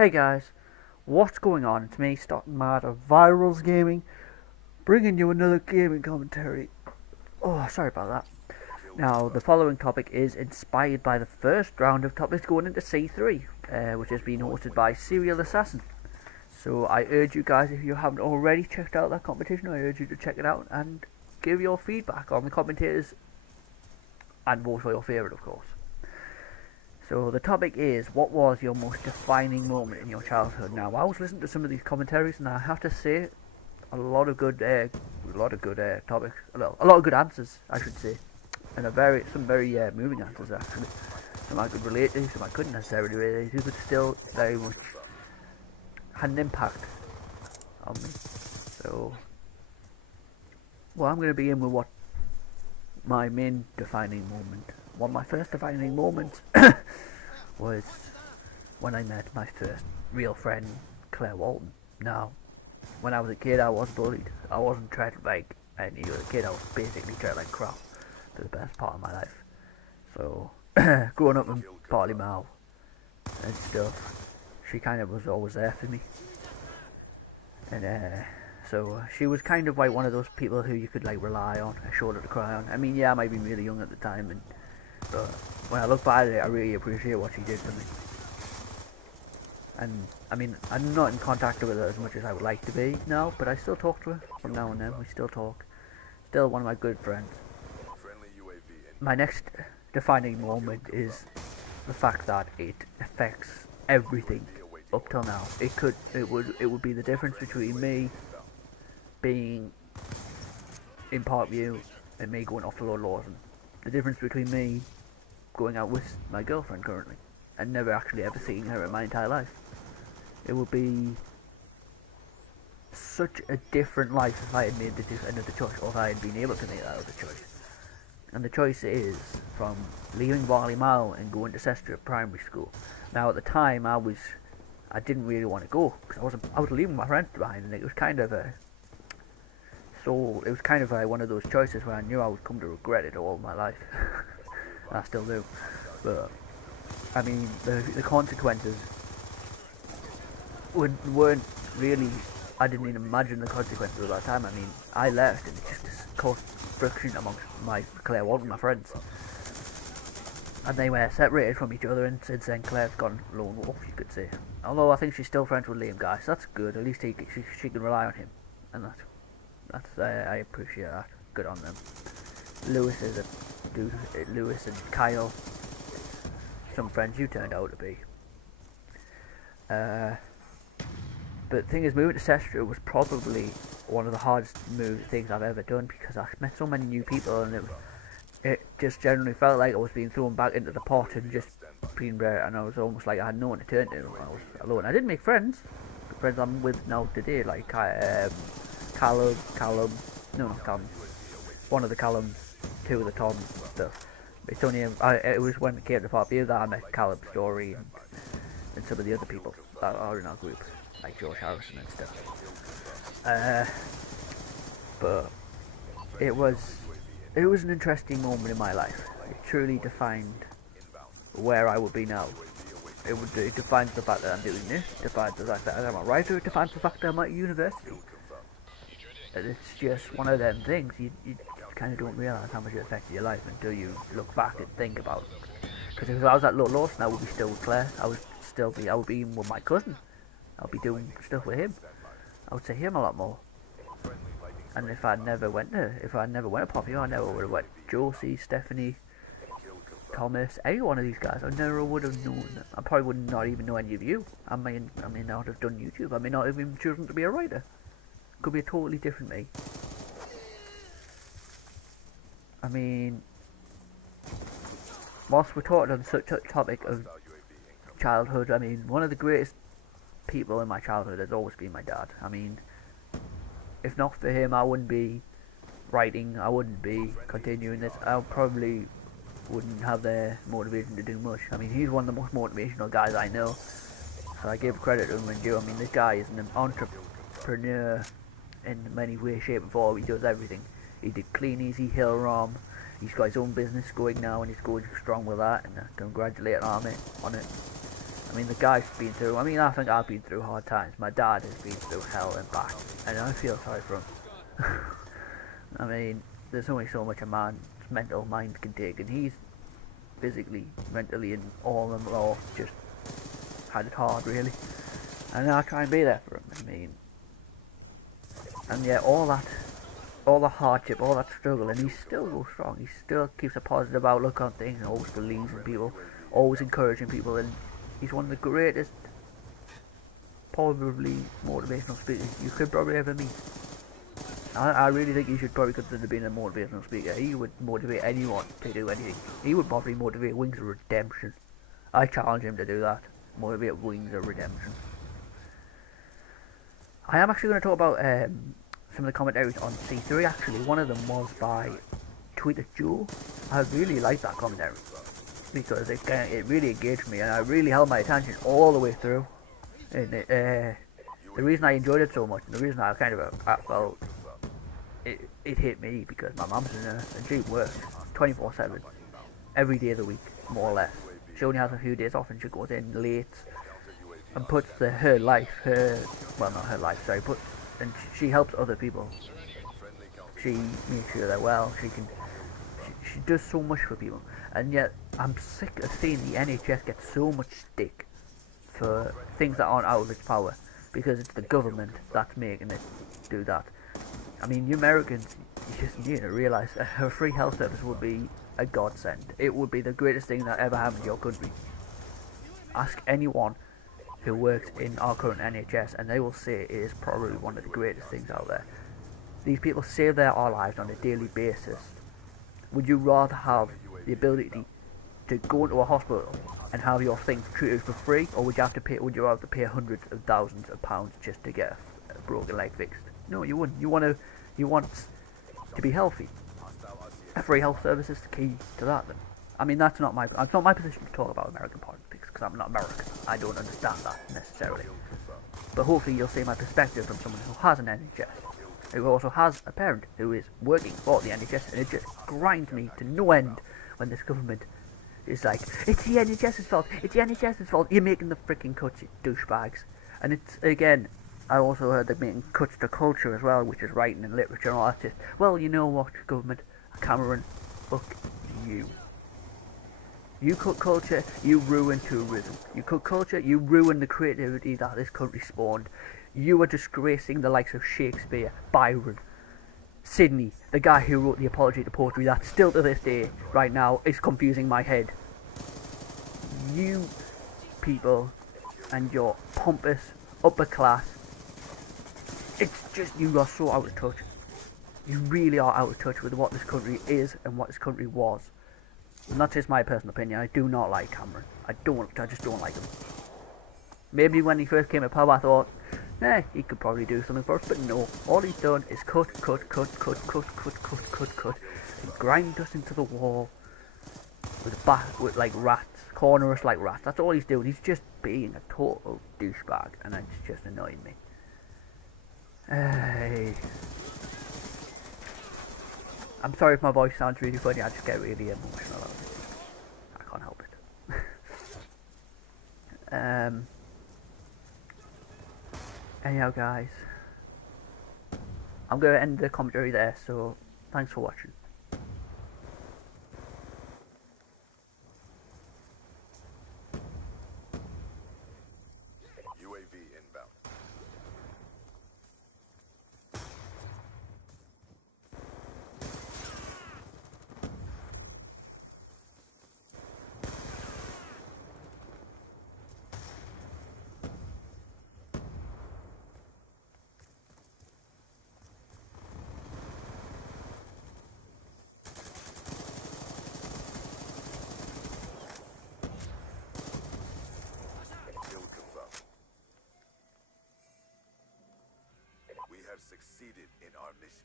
Hey guys, what's going on? It's me, STOTTINMAD of Virals Gaming, bringing you another gaming commentary. Oh, sorry about that. Now, the following topic is inspired by the first round of topics going into C3, which has been hosted by SeriialAssassin. So I urge you guys, if you haven't already checked out that competition, I urge you to check it out and give your feedback on the commentators and vote for your favourite, of course. So the topic is, what was your most defining moment in your childhood? Now, I was listening to some of these commentaries, and I have to say, a lot of good topics, a lot of good answers, I should say, and some very moving answers actually. Some I could relate to, some I couldn't necessarily relate to, but still very much had an impact on me. So, well, I'm going to begin with what my main defining moment. One of my first defining moments was when I met my first real friend, Claire Walton. Now, when I was a kid, I was bullied. I wasn't treated like any other kid. I was basically treated like crap for the best part of my life. So, growing up in Portimao and stuff, she kind of was always there for me. And so she was kind of like one of those people who you could like rely on, a shoulder to cry on. I mean, yeah, I might be really young at the time, but when I look back at it, I really appreciate what she did for me. And I mean, I'm not in contact with her as much as I would like to be now, but I still talk to her from now and then. We still talk. Still one of my good friends. My next defining moment is the fact that it affects everything up till now. It would be the difference between me being in Parkview and me going off to Lord Lawson. The difference between me going out with my girlfriend currently and never actually ever seeing her in my entire life. It would be such a different life if I had made another choice, or if I had been able to make that other choice. And the choice is from leaving Barley Mile and going to Sestra Primary School. Now at the time I didn't really want to go because I was leaving my friends behind, and it was kind of like one of those choices where I knew I would come to regret it all my life. And I still do. But I mean, the consequences weren't really. I didn't even imagine the consequences at that time. I mean, I left and it just caused friction amongst Claire Walton, my friends, and they were separated from each other. And since then, Claire's gone lone wolf, you could say. Although I think she's still friends with Liam, guys. So that's good. At least she can rely on him, and I appreciate that. Good on them. Lewis and Kyle, some friends you turned out to be. But the thing is, moving to Sestra was probably one of the hardest things I've ever done, because I met so many new people, and it just generally felt like I was being thrown back into the pot and just being there, and I was almost like I had no one to turn to when I was alone. I didn't make friends. The friends I'm with now today, like Callum, no, not Callum, one of the Callums, two of the Toms and stuff. It's only it was when it came to part B that I met Callum Story and some of the other people that are in our group, like George Harrison and stuff. But it was an interesting moment in my life. It truly defined where I would be now. It defines the fact that I'm doing this, defines the fact that I'm a writer, it defines the fact that I'm at university. And it's just one of them things. You kind of don't realise how much it affected your life until you look back and think about it. Because if I was at Lord Lawson, I would be still with Claire. I would be with my cousin. I would be doing stuff with him. I would see him a lot more. And if I never went to Poppy, I never would have went Josie, Stephanie, Thomas, any one of these guys. I never would have known them. I probably would not even know any of you. I may not have done YouTube. I may not have even chosen to be a writer. Could be a totally different me. I mean, whilst we're talking on such a topic of childhood, I mean, one of the greatest people in my childhood has always been my dad. I mean, if not for him, I wouldn't be writing, I wouldn't be continuing this, I probably wouldn't have the motivation to do much. I mean, he's one of the most motivational guys I know, so I give credit to him when due. I mean, this guy is an entrepreneur in many ways, shape and form. He does everything. He did Clean Easy, Hill Rom, he's got his own business going now and he's going strong with that, and I congratulate him on it. I mean, the guy's been through, I mean, I think I've been through hard times. My dad has been through hell and back, and I feel sorry for him. I mean, there's only so much a man's mental mind can take, and he's physically, mentally, and all in all just had it hard, really. And I try and be there for him. I mean, and yeah, all the hardship, all that struggle, and he still goes strong. He still keeps a positive outlook on things, and always believes in people, always encouraging people, and he's one of the greatest, probably motivational speakers you could probably ever meet. I really think you should probably consider being a motivational speaker. He would motivate anyone to do anything. He would probably motivate Wings of Redemption. I challenge him to do that. Motivate Wings of Redemption. I am actually going to talk about some of the commentaries on C3. Actually, one of them was by Tweeter Joe. I really liked that commentary because it really engaged me, and I really held my attention all the way through. And the reason I enjoyed it so much, and the reason I kind of felt it hit me, because my mum's a nurse and she works 24/7 every day of the week, more or less. She only has a few days off, and she goes in late and puts her life, and she helps other people. She makes sure they're well. She does so much for people, and yet I'm sick of seeing the NHS get so much stick for things that aren't out of its power, because it's the government that's making it do that. I mean, you Americans, you just need to realise a free health service would be a godsend. It would be the greatest thing that ever happened to your country. Ask anyone who works in our current NHS, and they will say it is probably one of the greatest things out there. These people save our lives on a daily basis. Would you rather have the ability to go into a hospital and have your things treated for free, or would you have to pay? Would you have to pay hundreds of thousands of pounds just to get a broken leg fixed? No, you wouldn't. You want to be healthy. A free health service is the key to that. Then, I mean, it's not my position to talk about American politics, because I'm not American. I don't understand that necessarily. But hopefully, you'll see my perspective from someone who has an NHS, who also has a parent who is working for the NHS, and it just grinds me to no end when this government is like, it's the NHS's fault, it's the NHS's fault, you're making the freaking cuts, you douchebags. And it's, again, I also heard they're making cuts to culture as well, which is writing and literature and all that. Just, well, you know what, government, Cameron, fuck you. You cut culture, you ruin tourism. You cut culture, you ruin the creativity that this country spawned. You are disgracing the likes of Shakespeare, Byron, Sidney, the guy who wrote the Apology to Poetry, that still to this day, right now, is confusing my head. You people and your pompous upper class, it's just, you are so out of touch. You really are out of touch with what this country is and what this country was. And that's just my personal opinion. I do not like Cameron. I just don't like him. Maybe when he first came to power I thought, he could probably do something for us, but no. All he's done is cut, and grind us into the wall with like rats, corner us like rats. That's all he's doing. He's just being a total douchebag, and it's just annoying me. I'm sorry if my voice sounds really funny. I just get really emotional. I can't help it. Anyhow, guys, I'm going to end the commentary there, so thanks for watching. UAV inbound. Succeeded in our mission.